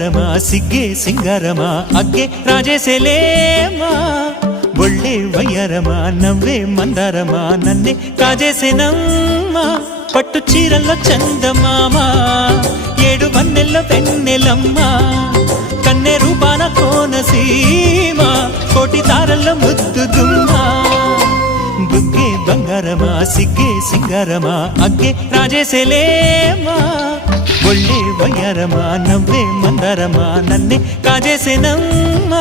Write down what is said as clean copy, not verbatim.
ಬಂಗಾರಮ ಸಿಗ್ಗೆ ಸಿಂಗಾರಮ ಅಗ್ಗೆ ರಾಜೇಸೆಲೇಮಾ ಒಳ್ಳೆ ವಯ್ಯಾರಮ ನవ్వే మందారమ నన్నే కాజేసేనమ్మా పట్టు చీరల్లో చందమామ ఏడు వన్నెల్లో వెన్నెలమ్మ కన్నె రూపాన కోనసీమ కోటి తారల్లో ముద్దుగుమ్మ బుగ్గే బంగారమ సిగ్గే సింగారమ అగ్గే రాజేసెలేమా ఒళ్ళే వయ్యారమ నవ్వే మందారమ నన్నే కాజేసేనమ్మా